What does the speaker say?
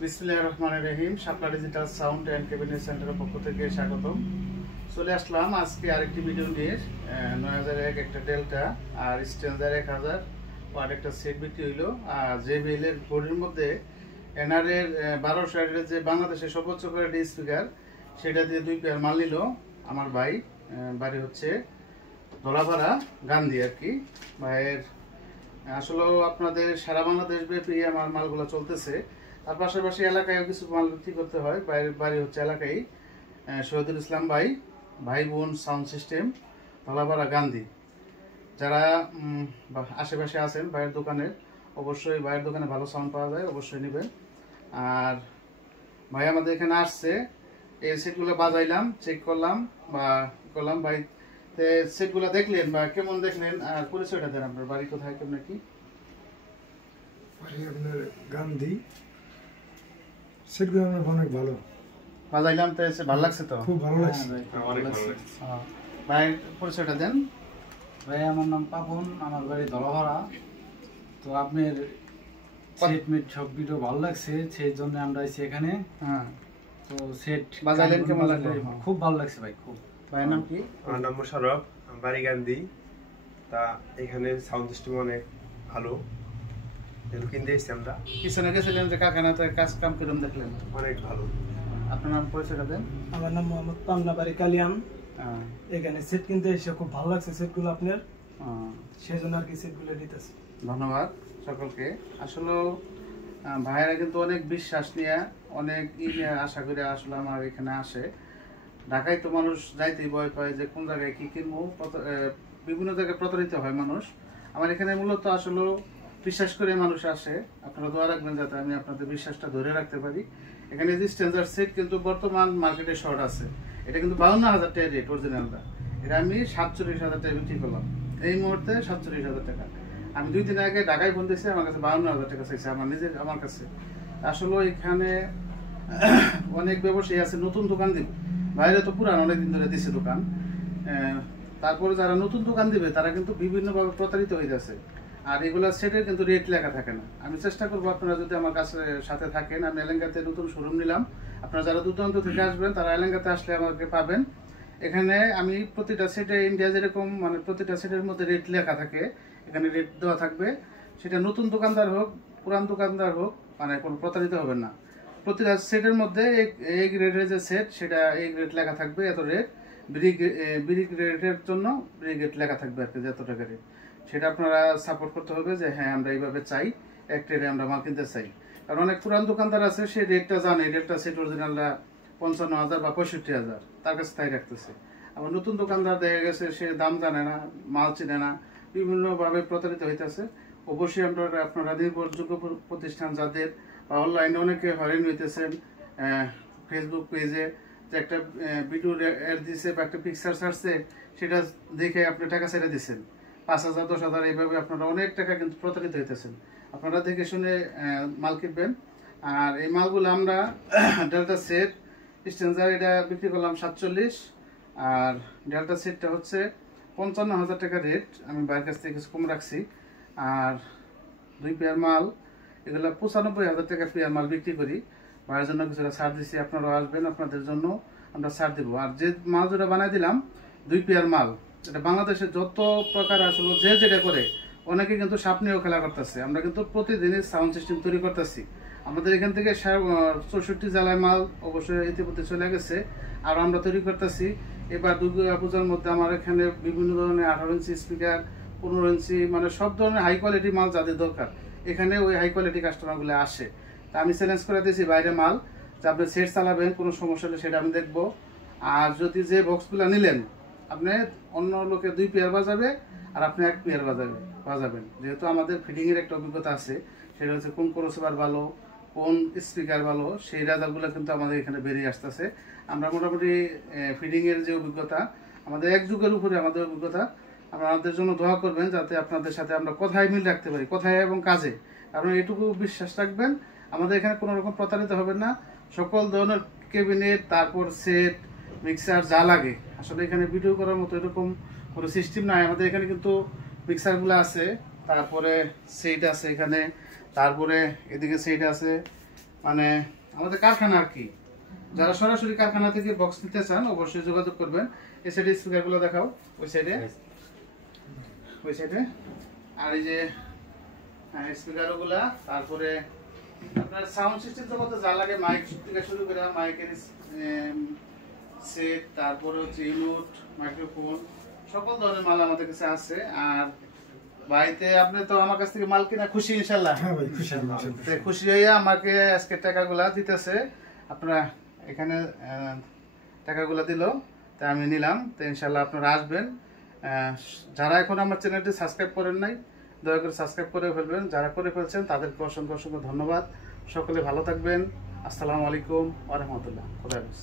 বিসমিল্লাহির রহমানির রহিম। শাপলা digital sound and cabinet সেন্টারের পক্ষ থেকে স্বাগতম। চলে আসলাম আজকে আরেকটি ভিডিও নিয়ে। 9001 একটা ডেল্টা আর স্ট্রেঞ্জার 1000 ওয়াট একটা সেট বিক্রি হইলো। আর JBL এর বোর্ডের মধ্যে এনআর এর 1200 যে বাংলাদেশের সর্বোচ্চ কোয়ালিটি স্পিকার, সেটা দিয়ে 2 পেয়ার মাল নিল আমার ভাই। বাড়ি হচ্ছে ধলাপাড়া গান্ধী আর কি। ভাইয়ের আসলে আপনাদের সারা বাংলাদেশ ব্যাপী আমার মালগুলো চলতেছে। তার পাশাপাশি এলাকায় কিছু মাল বিক্রি করতে হয়। বাইরের বাড়ি হচ্ছে এলাকায় শহীদুল ইসলাম ভাই, ভাই বোন সাউন্ড সিস্টেম, ধলাপাড়া গান্ধী। যারা আশেপাশে আছেন ভাইয়ের দোকানের, অবশ্যই ভাইয়ের দোকানে ভালো সাউন্ড পাওয়া যায়, অবশ্যই নেবেন। আর ভাই আমাদের এখানে আসছে, এই সেটগুলো বাজাইলাম, চেক করলাম বা করলাম। ভাই সেটগুলো দেখলেন বা কেমন দেখলেন, আর পরিচয়টা দেন, আপনার বাড়ি কোথায়, কেমন কি? বাড়ি আপনার গান্ধী। সেটগুলো আমার অনেক ভালো বাজাইলাম, তো ভালো লাগছে, তো খুব ভালো লাগছে। অনেক ভালো লাগছে। ভাই পরিচয়টা দেন। ভাই আমার নাম পাপন, আমার বাড়ি ধলাপাড়া। তো আপনার সেট মেট সব ভিডিও ভালো লাগছে, সেই জন্য আমরা আইছি এখানে। হ্যাঁ, তো সেট বাজাইলেন, কেমন লাগলো? খুব ভালো লাগছে ভাই, খুব। ভাইয়ের নাম কি? আমার নাম মোশাররফ, বাড়ি গান্ধী। তা এখানে সাউন্ড সিস্টেম অনেক ভালো, এগুলো কিনতে এসেছি আমরা। পিছনে গেছিলেন যে কারখানাতে কাজ কাম কিরম দেখলেন? অনেক ভালো। আপনার নাম পরিচয়টা দেন। আমার নাম মোহাম্মদ পান্না, বাড়ি কালিয়াম। হ্যাঁ, এখানে সেট কিনতে এসে খুব ভালো লাগছে সেটগুলো আপনার, সেই জন্য আর কি সেটগুলো নিতেছি। ধন্যবাদ সকলকে। আসলে ভাইয়েরা কিন্তু অনেক বিশ্বাস নিয়ে, অনেক নিয়ে আশা করে আসলে আমার এখানে আসে। ঢাকায় তো মানুষ যাইতেই ভয় পায় যে কোন জায়গায় কি কিনবো, বিভিন্ন জায়গায় প্রতারিত হয় মানুষ। আমার এখানে মূলত আসলে বিশ্বাস করে মানুষ আসে। আপনারা দোয়া রাখবেন যাতে আমি আপনাদের বিশ্বাসটা ধরে রাখতে পারি। এখানে যে স্ট্যান্ডার্ড সেট কিন্তু বর্তমান মার্কেটে শর্ট আছে। এটা কিন্তু 52,000 টাকা রেট, অরিজিনালটা। এটা আমি 47,000 টাকা বিক্রি করলাম এই মুহূর্তে, 47,000 টাকা। আমি 2 দিন আগে ঢাকায় ফোন দিয়েছি, আমার কাছে 52,000 টাকা চাইছে আমার কাছে। আসলে এখানে অনেক ব্যবসায়ী আছে, নতুন দোকান দিবে, বাইরে তো পুরান অনেকদিন ধরে দিছে দোকান। তারপরে যারা নতুন দোকান দিবে তারা কিন্তু বিভিন্নভাবে প্রতারিত হয়ে যাচ্ছে। আর এগুলা সেটের কিন্তু রেট লেখা থাকে না। আমি চেষ্টা করবো আপনারা যদি আমার কাছে সাথে থাকেন। আমি এলেঙ্গাতে নতুন শোরুম নিলাম। আপনারা যারা দূর দূরান্ত থেকে আসবেন তারা এলেঙ্গাতে আসলে আমাকে পাবেন। এখানে আমি প্রতিটা সেটে, ইন্ডিয়া যেরকম মানে প্রতিটা সেটের মধ্যে রেট লেখা থাকে, এখানে রেট দেওয়া থাকবে। সেটা নতুন দোকানদার হোক, পুরান দোকানদার হোক, মানে কোনো প্রতারিত হবেন না। প্রতিটা সেটের মধ্যে এই গ্রেডের যে সেট, সেটা এই গ্রেড লেখা থাকবে, এত রেট। বিডি গ্রেডের জন্য বিডি গ্রেড লেখা থাকবে আর কি, যে এত টাকা রেট। সেটা আপনারা সাপোর্ট করতে হবে যে হ্যাঁ আমরা এইভাবে চাই, এক রেটে আমরা মাল কিনতে চাই। কারণ অনেক পুরান দোকানদার আছে, সেই রেটটা জানে, রেটটা সেট অরিজিনালটা 55,000 বা 65,000, তার কাছে তাই রাখতেছে। আবার নতুন দোকানদার দেখা গেছে সে দাম জানে না, মাল চিনে না, বিভিন্নভাবে প্রতারিত হইতেছে। অবশ্যই আপনারা নির্ভরযোগ্য প্রতিষ্ঠান যাদের, বা অনলাইনে অনেকে হয়রানি হইতেছেন, ফেসবুক পেজে যে একটা ভিডিও অ্যাড দিছে বা একটা পিকচার ছাড়ছে, সেটা দেখে আপনি টাকা ছেড়ে দিচ্ছেন 5,000 10,000, এইভাবে আপনারা অনেক টাকা কিন্তু প্রতারিত হইতেছেন। আপনারা দেখে শুনে মাল কিনবেন। আর এই মালগুলো আমরা ডেল্টা সেট স্ট্যান্ডার্ড এটা বিক্রি করলাম 47, আর ডেল্টা সেটটা হচ্ছে 55,000 টাকা রেট। আমি বাইরের কাছ থেকে কিছু কম রাখছি। আর 2 পেয়ার মাল, এগুলো 95,000 টাকা পেয়ার মাল বিক্রি করি। বাইরের জন্য কিছুটা ছাড় দিচ্ছি, আপনারাও আসবেন, আপনাদের জন্য আমরা ছাড় দিব। আর যে মাল যেটা বানাই দিলাম 2 পেয়ার মাল, এটা বাংলাদেশের যত প্রকার আসলে যে যেটা করে, অনেকে কিন্তু সাপ নিয়েও খেলা করতেছে। আমরা কিন্তু প্রতিদিনই সাউন্ড সিস্টেম তৈরি করতেছি। আমাদের এখান থেকে 64 জেলায় মাল অবশ্যই ইতিমধ্যে চলে গেছে, আর আমরা তৈরি করতেছি। এবার দুর্গা পূজার মধ্যে আমার এখানে বিভিন্ন ধরনের 18 ইঞ্চি স্পিকার, 15 ইঞ্চি, মানে সব ধরনের হাই কোয়ালিটি মাল যাদের দরকার, এখানে ওই হাই কোয়ালিটি কাস্টমারগুলো আসে। তা আমি চ্যালেঞ্জ করে দিয়েছি বাইরে মাল, যে আপনি সেট চালাবেন, কোনো সমস্যা হলে সেটা আমি দেখবো। আর যদি যে বক্সগুলো নিলেন, আপনি অন্য লোকে 2 পেয়ার বাজাবে আর আপনি 1 পেয়ার বাজাবেন। যেহেতু আমাদের ফিটিংয়ের একটা অভিজ্ঞতা আছে, সেটা হচ্ছে কোন ক্রসওভার ভালো, কোন স্পিকার ভালো, সেই রেজাল্টগুলো কিন্তু আমাদের এখানে বেরিয়ে আসতেছে। আমরা মোটামুটি ফিটিংয়ের যে অভিজ্ঞতা, আমাদের 1 যুগের উপরে আমাদের অভিজ্ঞতা। আমাদের জন্য দোয়া করবেন যাতে আপনাদের সাথে আমরা কথায় মিল রাখতে পারি, কথায় এবং কাজে। কারণ এটুকু বিশ্বাস রাখবেন, আমাদের এখানে কোনো রকম প্রতারিত হবেন না। সকল ধরনের ক্যাবিনেট, তারপর সেট, মিক্সার যা লাগে, আসলে এখানে ভিডিও করার মতো এরকম কোনো সিস্টেম নাই। আমাদের এখানে কিন্তু মিক্সারগুলো আছে, তারপরে সেট আছে এখানে, তারপরে এদিকে সেট আছে, মানে আমাদের কারখানা আর কি। যারা সরাসরি কারখানা থেকে বক্স নিতে চান অবশ্যই যোগাযোগ করবেন। এই সাইডে স্পিকারগুলো দেখাও, ওই সাইডে আর এই যে স্পিকারগুলা, তারপরে আপনার সাউন্ড সিস্টেম জগতে যা লাগে মাইক থেকে শুরু করে মাইকের সেট, তারপরে হচ্ছে ইউনিট, মাইক্রোফোন, সকল ধরনের মাল আমাদের কাছে আছে। আর বাড়িতে আপনি তো আমার কাছ থেকে মাল কিনা খুশি ইনশাল্লাহ? হ্যাঁ ভাই, খুশি তো খুশি হয়ে আমাকে আজকে টাকাগুলা দিতেছে, আপনারা এখানে টাকাগুলা দিল, তা আমি নিলাম। তো ইনশাল্লাহ আপনারা আসবেন। যারা এখন আমার চ্যানেলটি সাবস্ক্রাইব করেন নাই দয়া করে সাবস্ক্রাইব করে ফেলবেন, যারা করে ফেলছেন তাদেরকে অসংখ্য অসংখ্য ধন্যবাদ। সকলে ভালো থাকবেন। আসসালামু আলাইকুম ওয়া রাহমাতুল্লাহ। খোদা হাফেজ।